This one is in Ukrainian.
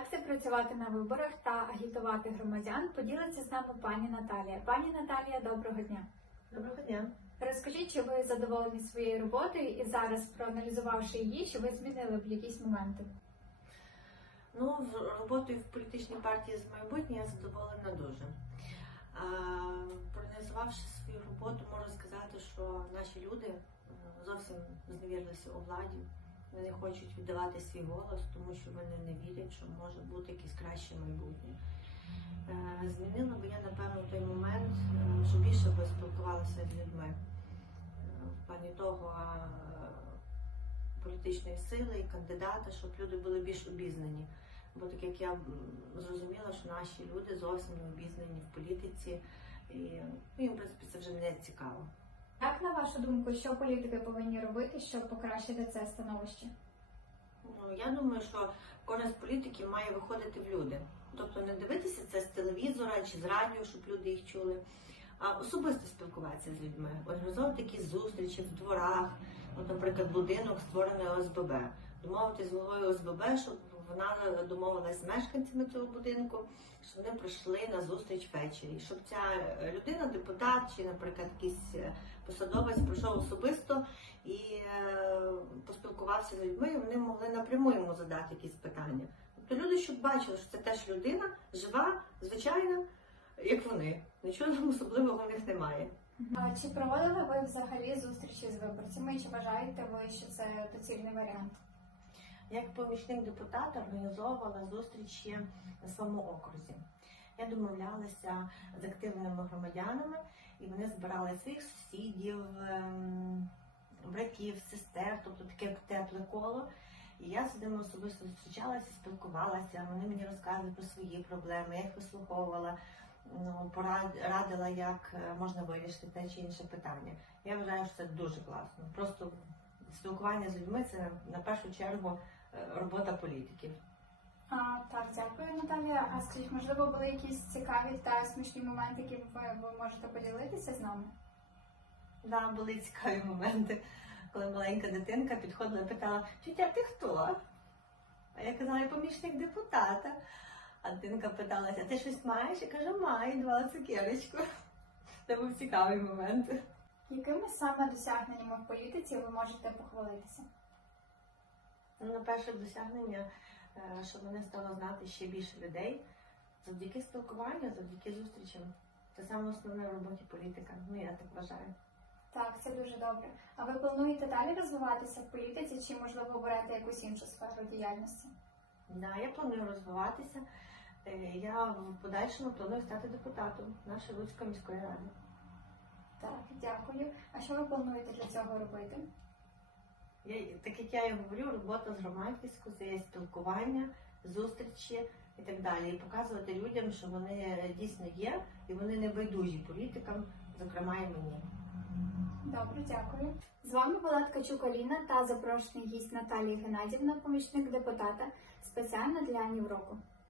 Як це працювати на виборах та агітувати громадян? Поділиться з нами пані Наталія. Пані Наталія, доброго дня. Доброго дня. Розкажіть, чи ви задоволені своєю роботою і зараз, проаналізувавши її, чи ви змінили б якісь моменти? Ну, з роботою в політичній партії з майбутнє я задоволена дуже. Проаналізувавши свою роботу, можу сказати, що наші люди зовсім зневірилися у владі. Вони хочуть віддавати свій голос, тому що вони не вірять, що може бути якесь краще майбутнє. Е, Змінила би я, напевно, той момент, е, що більше би спілкувалася з людьми Е, в плані того політичної сили і кандидата, щоб люди були більш обізнані. Бо так як я зрозуміла, що наші люди зовсім не обізнані в політиці, і ну, їм, в принципі, це вже не цікаво. На вашу думку, що політики повинні робити, щоб покращити це становище? Ну, я думаю, що кожен з політиків має виходити в люди. Тобто не дивитися це з телевізора чи з радіо, щоб люди їх чули, а особисто спілкуватися з людьми, організовувати якісь зустрічі в дворах, от, наприклад, будинок створений ОСББ, домовитися з головою ОСББ, щоб вона домовилася з мешканцями цього будинку, щоб вони прийшли на зустріч ввечері, щоб ця людина, депутат чи, наприклад, якийсь е, посадовець прийшов особисто і е, поспілкувався з людьми, і вони могли напряму йому задати якісь питання. Тобто люди, щоб бачили, що це теж людина жива, звичайна, як вони. Нічого особливого в них немає. А чи проводили ви взагалі зустрічі з виборцями? Чи вважаєте ви, що це доцільний варіант? Як помічник депутата організовувала зустрічі на своєму окрузі. Я домовлялася з активними громадянами, і вони збирали своїх сусідів, ем, братів, сестер, тобто таке тепле коло. І я з ними особисто зустрічалася, спілкувалася. Вони мені розказували про свої проблеми, я їх вислуховувала, ну, порад- радила, як е, можна вирішити те чи інше питання. Я вважаю, що це дуже класно. Просто спілкування з людьми це на першу чергу е, робота політиків. А, так, дякую, Наталія. А скажіть, можливо, були якісь цікаві та смішні моменти, які ви, ви можете поділитися з нами? Да, були цікаві моменти, коли маленька дитинка підходила і питала, тітя, ти хто? А я казала, я помічник депутата. А дитинка питалася, ти щось маєш? Я кажу, маю, два цукерочку. Це був цікавий момент. Якими саме досягненнями в політиці ви можете похвалитися? Ну, перше досягнення, е, щоб мене стало знати ще більше людей завдяки спілкуванню, завдяки зустрічам. Це саме основне в роботі політика. Ну, я так вважаю. Так, це дуже добре. А ви плануєте далі розвиватися в політиці чи, можливо, оберете якусь іншу сферу діяльності? Да, я планую розвиватися. Е, Я в подальшому планую стати депутатом нашої Луцької міської ради. Так, дякую. А що ви плануєте для цього робити? Я, так як я і говорю, робота з громадськістю це є спілкування, зустрічі і так далі. І показувати людям, що вони дійсно є, і вони не байдужі політикам, зокрема і мені. Добре, дякую. З вами була Ткачук Аліна та запрошений гість Наталія Геннадівна, помічник депутата, спеціально для Нівроку.